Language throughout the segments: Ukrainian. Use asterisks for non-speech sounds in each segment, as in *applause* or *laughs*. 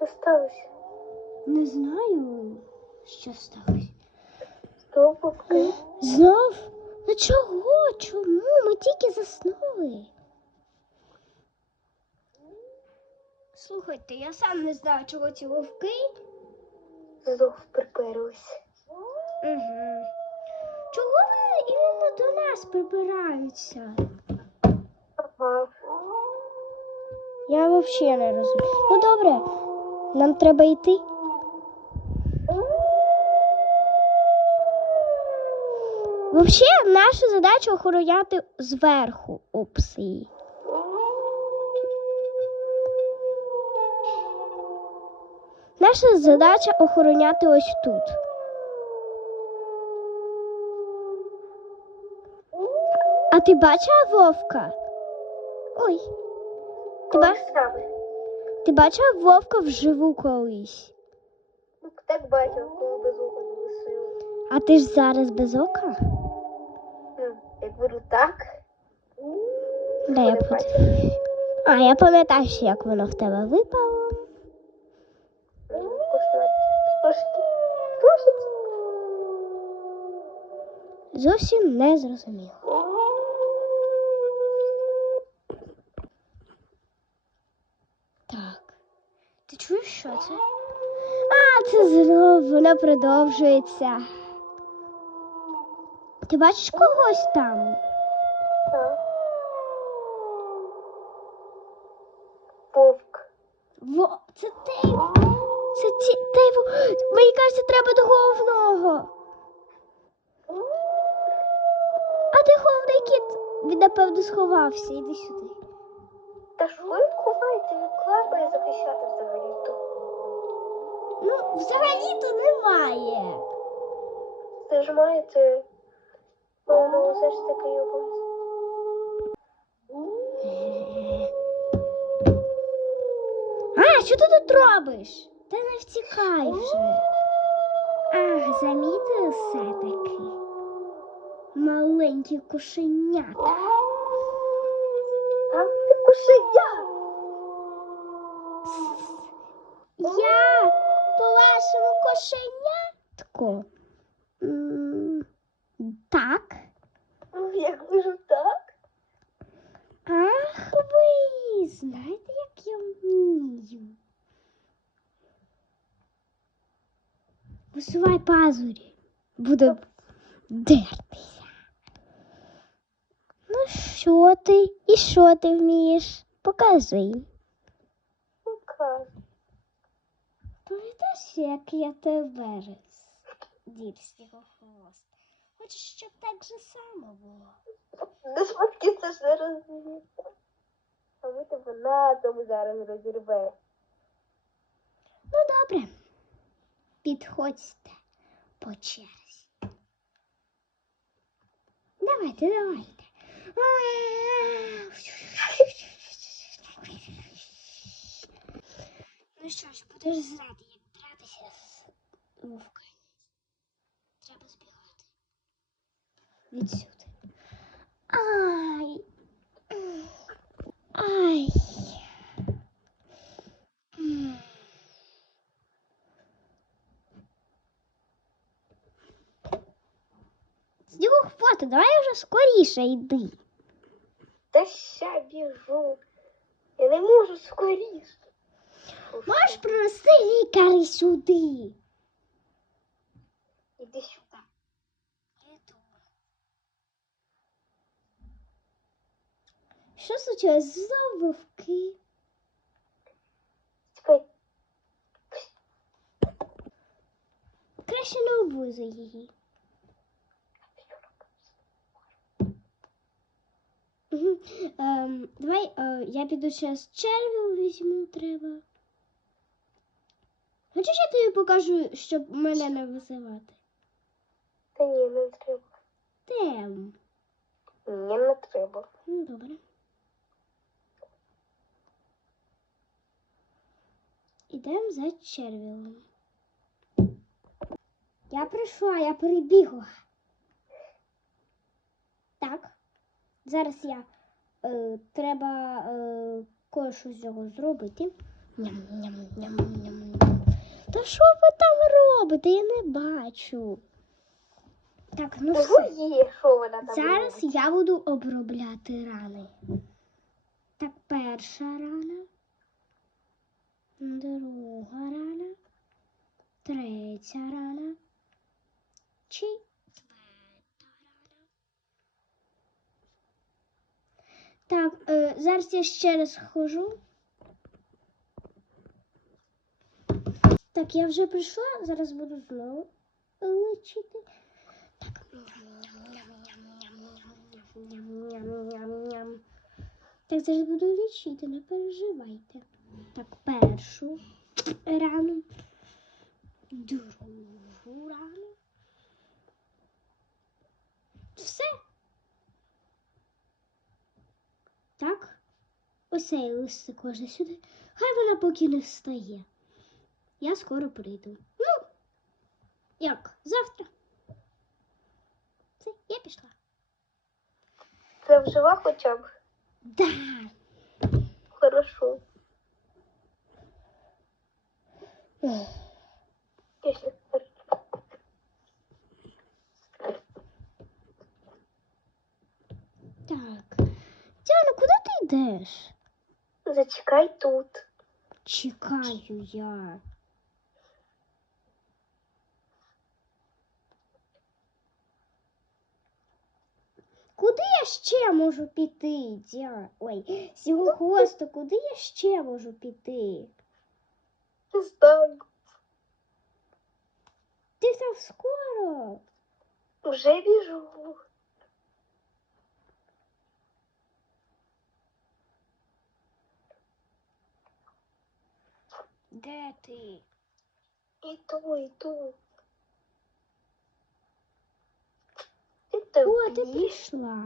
Що сталося? Не знаю, що сталося. Вовки? Знов? Ну чого? Чому? Ми тільки заснули. Слухайте, я сам не знаю, чого ці вовки. Знов приперлися. Угу. Чого вони іменно до нас прибираються? Ага. Я взагалі не розумію. Ну добре, нам треба йти. Взагалі, наша задача охороняти зверху упси. Наша задача охороняти ось тут. А ти бачила вовка? Ой. Ти, ба... Ти бачила вовка вживу колись? Ну, так бачив, коли без ока не висили. А ти ж зараз без ока? Як буду так, Да, я буду. А, я пам'ятаю, ще, як воно в тебе випало. Трошки. Трошки. Зовсім не зрозуміло. Так. Ти чуєш, що це? А, це знов воно продовжується. Ти бачиш когось там? Вовк. Во, це ти. Це ті, ти. Мені кажеться, треба до головного. А де головний кіт? Він, напевно, сховався. Іди сюди. Та ж ви ховаєте, він клапає захищати взагалі-то. Ну, взагалі-то немає. Ти ж маєте, ну, все ж таки його. А, що ти тут робиш? Та не втікай вже. Ах, замітив все-таки. Маленькі кошенята. А ти! Я по-вашому кошенятко? М, Так. Ну, як ви ж так? Ах ви, знаєте, як я вмію. Висувай пазурі. Буду дертися. Ну, що ти? І що ти вмієш? Покажи. Показ. Пам'ятаєш, як я тебе його хвост? Хочеш, щоб так же само було? Не швидкі це ж не розуміє. А ми тебе на тому зараз розірве. Ну, добре. Підходьте по черзі. Давайте, давайте. Ну що ж, будеш знати, як братися з вовками. Треба збігати. Відсюди. Ай. Ай. М. Снігу хвати, давай вже скоріше йди. Та ща біжу. Я не можу скоріше. Можеш принести лікаря сюди. Іди сюди. Що случилось? Знов вовки. Чекай, Краще не обузуй її. Ем, давай е, я піду зараз червів візьму треба. Хочеш, я тобі покажу, щоб мене не визивати? Та ні, не треба. Тем. Ні, не треба. Ну, добре. Ідемо за червілом. Я прийшла, я прибігла. Так. Зараз я е, треба е, кое-що з цього зробити. Ням-ням-ням-ням-ням. Та що ви там робите? Я не бачу. Так, ну все. що вона там Зараз робить. я буду обробляти рани. Так, перша рана, друга рана, третя рана, четверта Так, е, зараз я ще раз хожу. Так, я вже прийшла, зараз буду знову лечити. Так. Ням-ням-ням-ням-ням-ням-ням-ням. Так, зараз буду лічити, не переживайте. Так, першу рану, другу рану. Все. Так. Ось цей листик можна сюди. Хай вона поки не встає. Я скоро прийду. Ну, як? Завтра. Все, я пішла. Це вжива хоча б? Да. Хорошо. Так. Діана, куди ти йдеш? Зачекай тут. Чекаю я. Куди я ще можу піти, Діана? Ой, Сігохоста, куди я ще можу піти? Не знаю. Ти так скоро. Вже біжу. Де ти? Іду, іду. Ти там О, ти прийшла.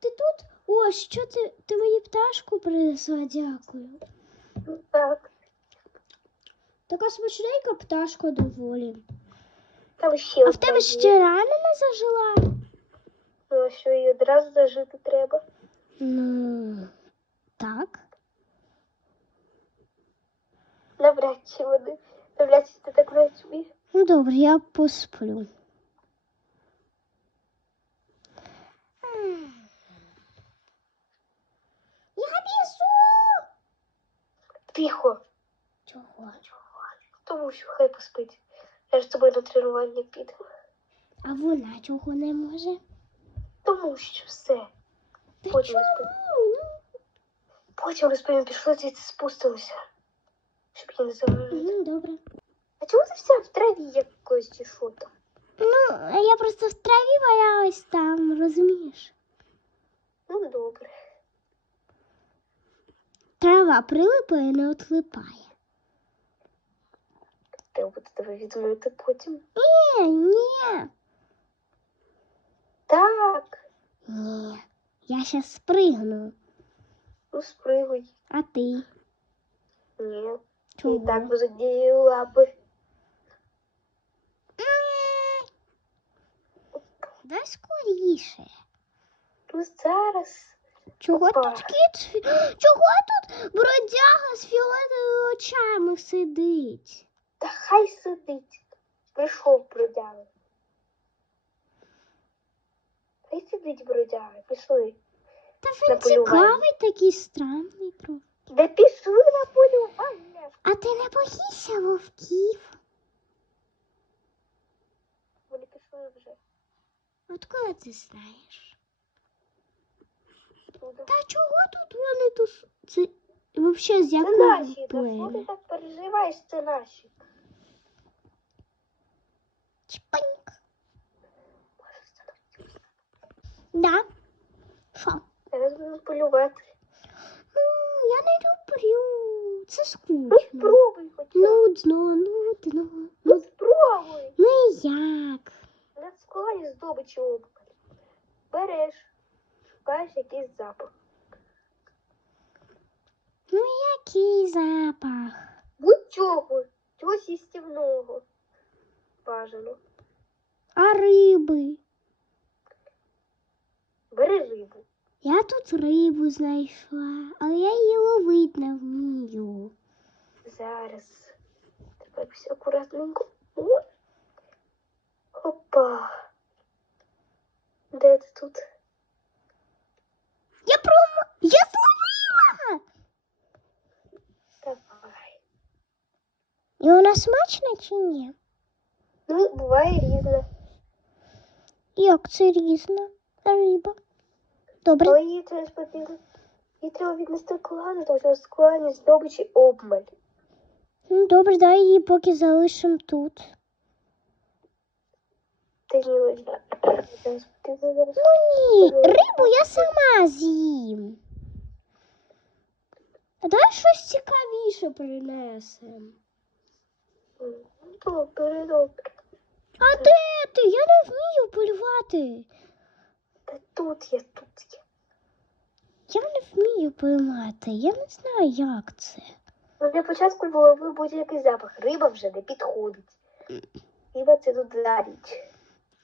Ти тут? О, що ти? Ти мені пташку принесла, дякую. Так. Така смачненька пташка доволі. Там ще А в тебе ще рана не зажила? Ну, а що її одразу зажити треба? Ну, так. Навряд чи вони. Навряд чи ти так не собі. Ну добре, я посплю. Я біжу! Тихо. Чого? Тому що хай поспить. Я ж з тобою на тренування піду. А вона чого не може? Тому що все. Та Потім розповім. Потім розповім, пішли звідси спустилися. Щоб її не заважати. ну, добре. А чому ти вся в траві якось чи що там? Ну, я просто в траві валялась там, розумієш? Ну, добре. Трава прилипає не отлипає. Треба буде тебе відмити потім. Ні, ні, Так. Ні. Я щас спригну. Ну, спригуй. А ти? Ні. Чого? І так без однієї лапи. Дай скоріше. Ну, зараз. Чого Опа. тут кіт? *gasps* Чого тут бродяга з фіолетовими очами сидить? Та хай сидить. Прийшов бродяга. Хай сидить бродяга. Пішли. Та він цікавий, такий странний трохи. Да пішли на полювання. А ти не боїшся вовків? Вони пішли вже. От коли ти знаєш? Туди. Та чого тут вони тут? Це взагалі з Це якого наші. Та що ти так переживаєш? Це наші. Чпаньк. Да. Що? Зараз будемо полювати. Ну, я не люблю. Це Ну, скучно. спробуй хоча. Нудно, нудно. Ну, Ну, спробуй. ну і як? Не складі здобичі обкаль. Береш, шукаєш якийсь запах. Ну який запах? Будь-чого, чогось їстівного. Бажано. А риби? тут рибу знайшла, але я її ловити не вмію. Зараз. Давай все акуратненько. О. Опа. Де ти тут? Я промо... Я зловила! Давай. І вона смачна чи ні? Ну, буває різне. Як це різна риба? Добре. Але її треба. Її треба віднести клану, тому що в здобичі обмаль. Ну, добре, дай її поки залишимо тут. Ти зараз. Ну ні, рибу я сама з'їм. А давай щось цікавіше принесемо. Добре, добре. А де ти? Я не вмію полювати. Та тут є, тут є. Я не вмію поймати. Я не знаю, як це. Ну, для початку лови будь-який запах. Риба вже не підходить. Риба це тут за річ.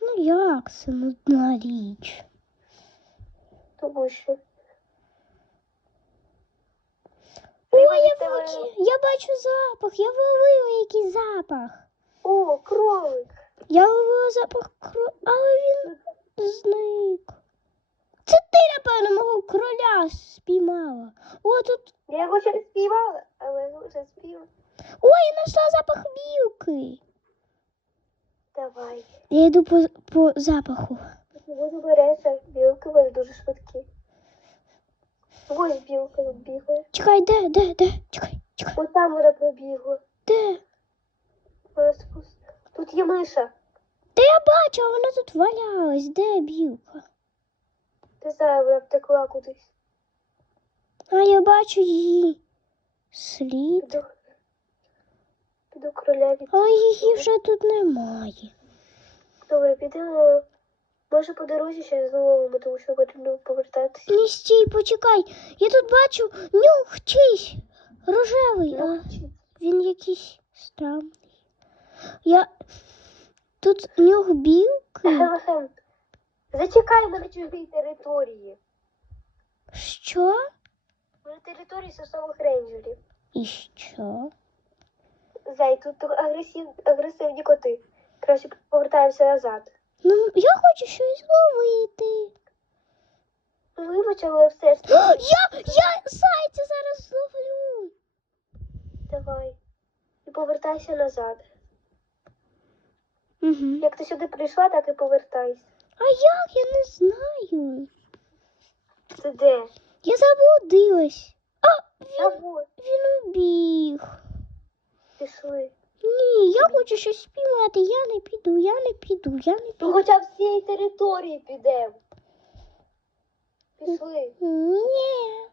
Ну як це нудна річ? Тому що О, Риба я від тебе- бачу, я бачу запах, я вловила якийсь запах. О, кролик. Я ловила запах кро, але він зник. Це ти, напевно, мого кроля спіймала. О, тут. Я його ще не співала, але його вже співала. Ой, я знайшла запах білки. Давай. Я йду по, по запаху. Його забереться. Білки вони дуже швидкі. Ось білка тут бігає. Чекай, де, де, де? Чекай, чекай. Ось там вона пробігла. Де? Вона Тут є миша. Та я бачу, вона тут валялась. Де білка? Не знаю, вона втекла кудись. А я бачу її слід. Піду, піду кроля від. Але її вже тут немає. Добре, підемо. Може по дорозі ще зловимо, тому що потрібно повертатися. Не стій, почекай. Я тут бачу нюх чийсь рожевий, а він якийсь странний. Я тут нюх білки. *laughs* Зачекай на чужій території. Що? На території сосових рейнджерів. І що? Зай, тут агресив, агресивні коти. Краще повертаємося назад. Ну, я хочу щось ловити. Вибач, але все ж таки. *gasps* я, я зайця зараз зловлю. Давай. І повертайся назад. Угу. Як ти сюди прийшла, так і повертайся. А як я не знаю. Це де? Я заблудилась. А, вот, він убіг. пішли. Ні, я хочу щось спіймати. Я не піду, я не піду, я не Ну піду. хоча б з цієї території підемо. Пішли. Ні.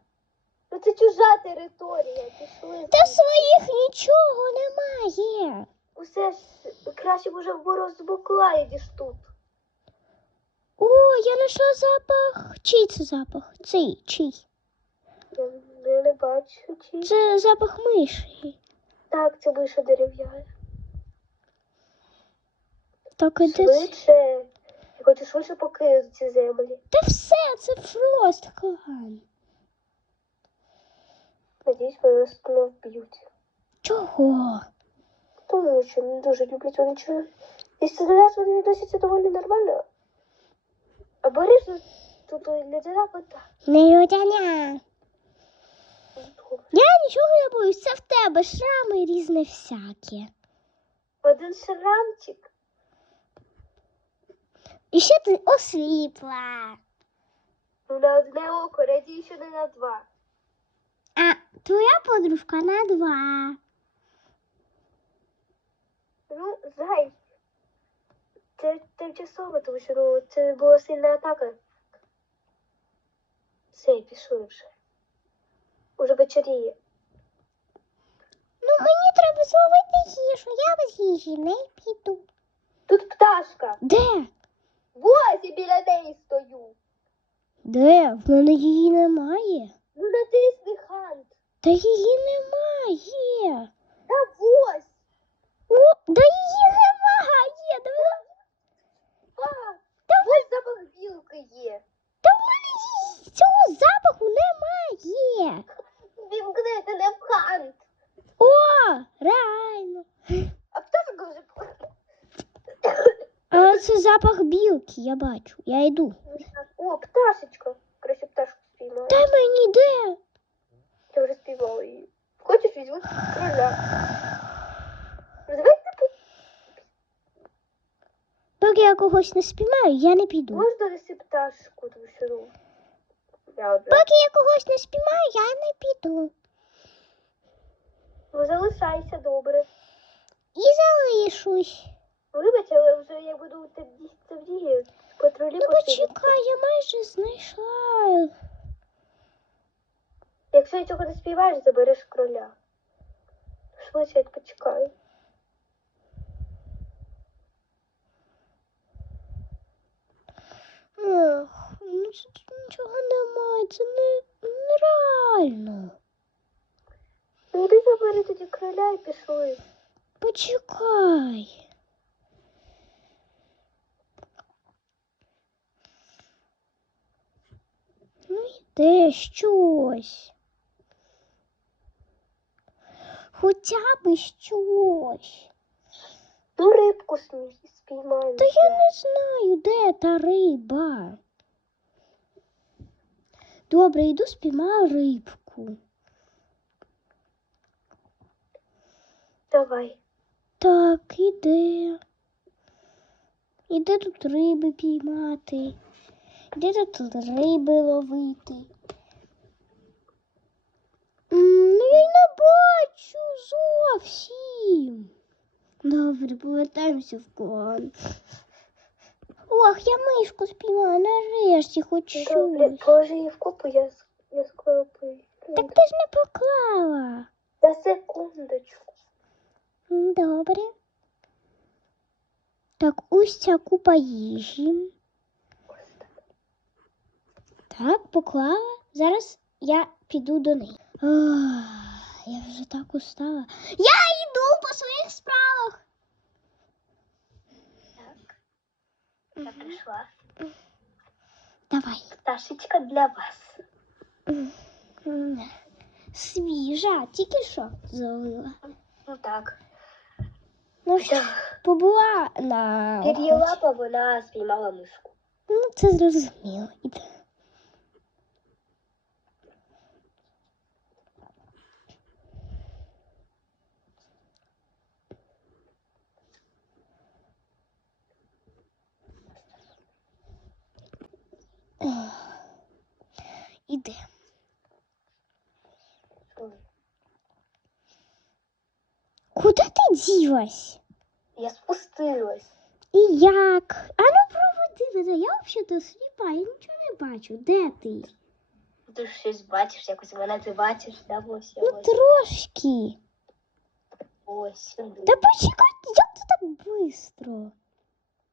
Ну це чужа територія. Пішли. Та своїх нічого немає. Усе ж краще б уже в мороз збукла, ніж тут. О, я знайшла запах. Чий це запах? Цей чий? Я не, бачу. Чи... Це запах миші. Так, це вище дерев'яне. Так, і де це? Швидше. Я хочу швидше покинути ці землі. Та все, це фрост клан. Надіюсь, вони нас не вб'ють. Чого? Тому що не дуже люблять вони чого. Якщо до нас вони відносяться доволі нормально. А Борис тут людина вода. Не людяня. Я нічого не боюсь, це в тебе шрами різне всяке. Один шрамчик. І ще ти осліпла. Ну, на одне око, радію, що не на два. А твоя подружка на два. Ну, зай. Тимчасово, тому що ну, це була сильна атака. Все, пішли вже. Уже вечоріє. Ну, мені треба зловити їжу, я без їжі не піду. Тут пташка. Де? Ось я біля неї стою. Де? В мене її немає. Ну натисни хант. Та її немає. Та ось. О, да її білки є. Та в мене цього запаху немає. Вімкнете не в. О, реально. А пташка вже Але це запах білки, я бачу. Я йду. О, пташечка. Краще пташку спіймала. Та мені де? Ти вже спіймала її. Хочеш візьму кроля. Я когось не спіймаю, я не піду. можеш донести пташку. Я одна. Поки я когось не спіймаю, я не піду. Ну, залишайся добре. І залишусь. Вибач, але вже я буду тоді патрулі Ну почекай, я майже знайшла. Якщо я цього не співаєш, забереш кроля. Швидше я Ох, ну це тут нічого немає, це не, нереально. Ну йди забери тоді кроля і пішли. Почекай. Ну йде щось. Хоча б щось. Ну рибку спіймаємо. Та я не знаю, де та риба. Добре, йду спіймаю рибку. Давай. Так, іде. Іде тут риби піймати. Іде тут риби ловити. Ну я й не бачу зовсім. Добре, повертаємося в клан. Ох, я мишку спіймала, нарешті хоч Добре, щось. положи її в купу, я, с- я скоро прийду. Так ти ж не поклала. На секундочку. М, Добре. Так, ось ця купа їжі. Так, поклала. Зараз я піду до неї. Ах, я вже так устала. Я йду по своїх справах. Так. Я прийшла. Давай. Пташечка для вас. М, Свіжа, тільки що зловила. Ну так. Ну що, побула на Під її охоті. лапа вона спіймала мишку. Ну, це зрозуміло. Іде. Куди ти ділась? Я спустилась. І як? А ну проведи мене. Я взагалі сліпа, я нічого не бачу. Де ти? Ти ж щось бачиш, якось мене ти бачиш, да, ось Ну ось. трошки. Ось сюди. Та почекай, як ти так швидко?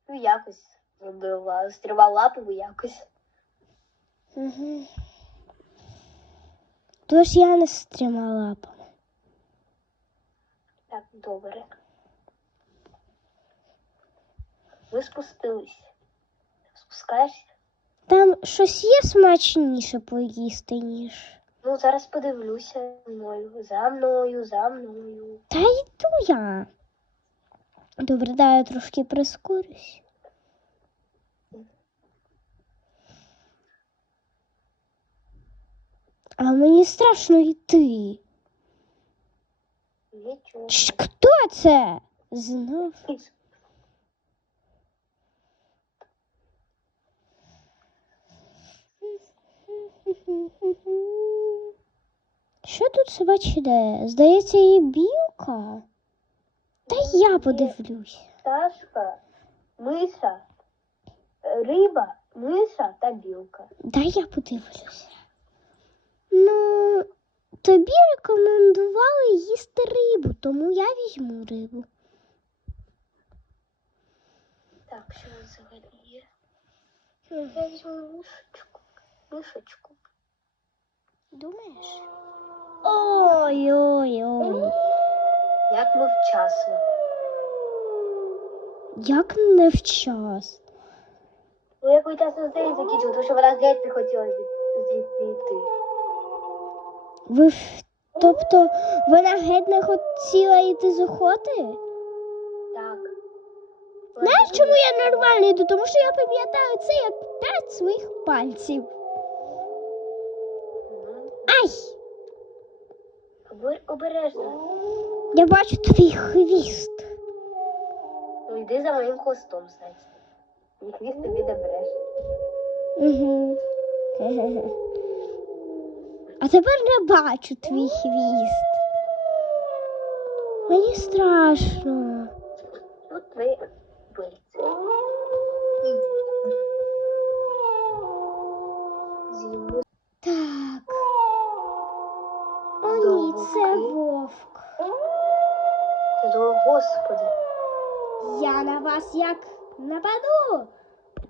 Ну якось зробила. Стріла лапу якось. Угу. Тож я не з трьома лапами. Так, добре. Ви спустились. Спускаєшся? Там щось є смачніше поїсти, ніж. Ну, зараз подивлюся за мною. За мною, за мною. Та йду я. Добре, дай я трошки прискорюсь. А мені страшно йти. Нічого. Хто це? Знов. Що тут собаче де? Здається, її білка. Та я подивлюсь. Пташка, миша, риба, миша та білка. Дай я подивлюся. Ну, тобі рекомендували їсти рибу, тому я візьму рибу. Так, що взагалі є? Я візьму мишечку. Мишечку. Думаєш? Ой-ой-ой. Як ми вчасно. Як невчасно. Ну, як ви часно з нею закінчили, тому що вона геть не хотіла йти. Ви тобто вона геть не хотіла йти з охоти? Так. Знаєш, чому я нормально йду? Тому що я пам'ятаю це як п'ять своїх пальців. Ну, Ай! обер- Обережно. Я бачу твій хвіст. Ну йди за моїм хвостом, Сась. І хвіст тобі добереш. Угу. *laughs* А тепер не бачу твій хвіст. Мені страшно. Тут твої пальці. Так. О, ні, це вовк. Та Господи. Я на вас як нападу.